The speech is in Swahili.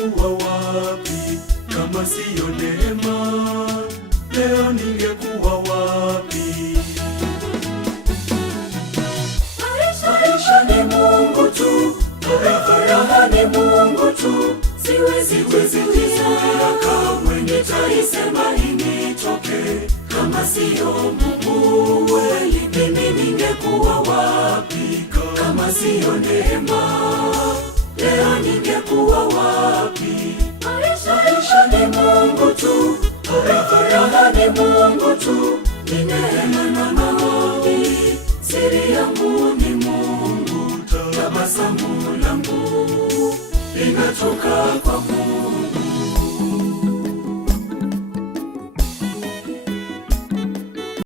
ningekuwa wapi kama siyo neema? Leo ningekuwa wapi? Maisha ni Mungu tu, furaha ni Mungu tu. Siwezi kuzuia kamwe, nitaisema initoke. Kama siyo Mungu kweli, mimi ningekuwa wapi kama siyo neema? Leo ningekuwa wapi? Maisha ni Mungu tu, furaha ni Mungu tu. Ni neema na maombi, siri yangu ni Mungu. Tabasamu langu linatoka kwa Mungu.